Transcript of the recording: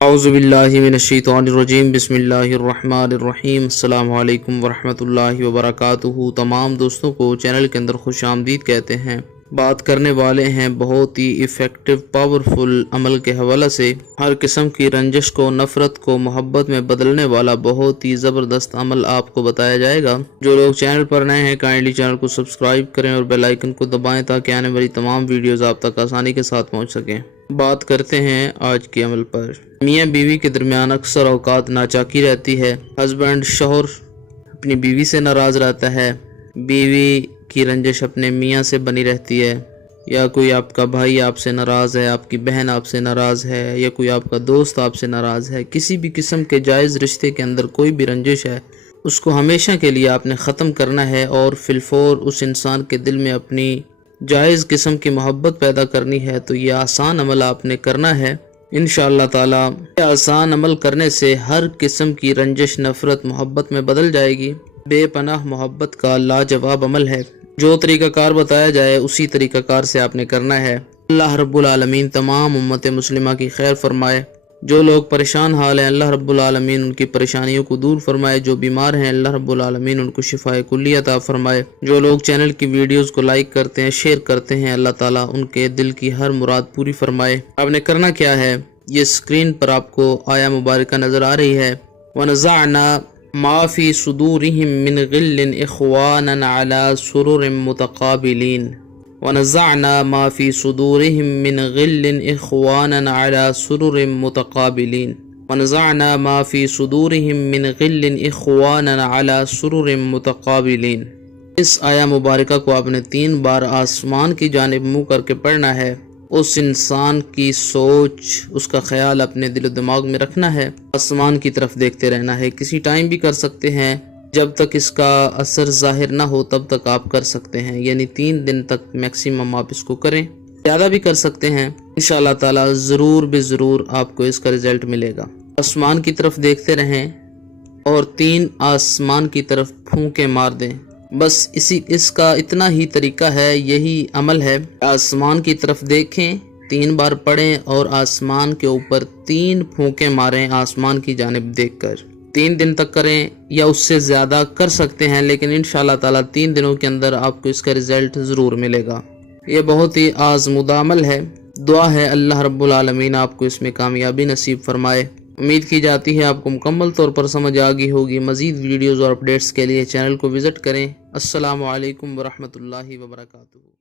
اعوذ باللہ من الشیطان الرجیم بسم اللہ الرحمن الرحیم السلام علیکم ورحمۃ اللہ وبرکاتہ۔ تمام دوستوں کو چینل کے اندر خوش آمدید کہتے ہیں۔ بات کرنے والے ہیں بہت ہی ایفیکٹو پاورفل عمل کے حوالے سے، ہر قسم کی رنجش کو، نفرت کو محبت میں بدلنے والا بہت ہی زبردست عمل آپ کو بتایا جائے گا۔ جو لوگ چینل پر نئے ہیں کائنڈلی چینل کو سبسکرائب کریں اور بیل آئیکن کو دبائیں تاکہ آنے والی تمام ویڈیوز آپ تک آسانی کے ساتھ پہنچ سکیں۔ بات کرتے ہیں آج کے عمل پر۔ میاں بیوی کے درمیان اکثر اوقات ناچاکی رہتی ہے۔ ہسبینڈ شوہر اپنی بیوی سے ناراض رہتا ہے، بیوی کی رنجش اپنے میاں سے بنی رہتی ہے، یا کوئی آپ کا بھائی آپ سے ناراض ہے، آپ کی بہن آپ سے ناراض ہے، یا کوئی آپ کا دوست آپ سے ناراض ہے۔ کسی بھی قسم کے جائز رشتے کے اندر کوئی بھی رنجش ہے، اس کو ہمیشہ کے لیے آپ نے ختم کرنا ہے اور فی الفور اس انسان کے دل میں اپنی جائز قسم کی محبت پیدا کرنی ہے۔ تو یہ آسان عمل آپ نے کرنا ہے انشاءاللہ تعالی۔ یہ آسان عمل کرنے سے ہر قسم کی رنجش، نفرت محبت میں بدل جائے گی۔ بے پناہ محبت کا لاجواب عمل ہے۔ جو طریقہ کار بتایا جائے اسی طریقہ کار سے آپ نے کرنا ہے۔ اللہ رب العالمین تمام امت مسلمہ کی خیر فرمائے۔ جو لوگ پریشان حال ہیں اللہ رب العالمین ان کی پریشانیوں کو دور فرمائے، جو بیمار ہیں اللہ رب العالمین ان کو شفائے کلی عطا فرمائے۔ جو لوگ چینل کی ویڈیوز کو لائک کرتے ہیں، شیئر کرتے ہیں، اللہ تعالیٰ ان کے دل کی ہر مراد پوری فرمائے۔ آپ نے کرنا کیا ہے، یہ اسکرین پر آپ کو آیا مبارکہ نظر آ رہی ہے۔ وَنَزَعْنَا مَا فِي صُدُورِهِم مِّن غِلٍّ إِخْوَانًا عَلَى سُرُرٍ مُتَقَابِلِينَ وَنَزَعْنَا مَا فِي صُدُورِهِم مِّن غِلٍّ إِخْوَانًا عَلَى سُرُرٍ مُتَقَابِلِينَ وَنَزَعْنَا مَا فِي صُدُورِهِم مِّن غِلٍّ إِخْوَانًا عَلَى سُرُرٍ مُتَقَابِلِينَ۔ اس آیا مبارکہ کو آپ نے 3 بار آسمان کی جانب منہ کر کے پڑھنا ہے۔ اس انسان کی سوچ، اس کا خیال اپنے دل و دماغ میں رکھنا ہے، آسمان کی طرف دیکھتے رہنا ہے۔ کسی ٹائم بھی کر سکتے ہیں، جب تک اس کا اثر ظاہر نہ ہو تب تک آپ کر سکتے ہیں، یعنی 3 دن تک میکسیمم آپ اس کو کریں، زیادہ بھی کر سکتے ہیں۔ انشاءاللہ تعالی ضرور بے ضرور آپ کو اس کا رزلٹ ملے گا۔ آسمان کی طرف دیکھتے رہیں اور 3 آسمان کی طرف پھونکے مار دیں، بس اس کا اتنا ہی طریقہ ہے، یہی عمل ہے۔ آسمان کی طرف دیکھیں، 3 بار پڑھیں اور آسمان کے اوپر 3 پھونکے ماریں آسمان کی جانب دیکھ کر۔ 3 دن تک کریں یا اس سے زیادہ کر سکتے ہیں، لیکن انشاءاللہ تعالی 3 دنوں کے اندر آپ کو اس کا رزلٹ ضرور ملے گا۔ یہ بہت ہی آزمودہ عمل ہے۔ دعا ہے اللہ رب العالمین آپ کو اس میں کامیابی نصیب فرمائے۔ امید کی جاتی ہے آپ کو مکمل طور پر سمجھ آ گئی ہوگی۔ مزید ویڈیوز اور اپڈیٹس کے لیے چینل کو وزٹ کریں۔ السلام علیکم ورحمۃ اللہ وبرکاتہ۔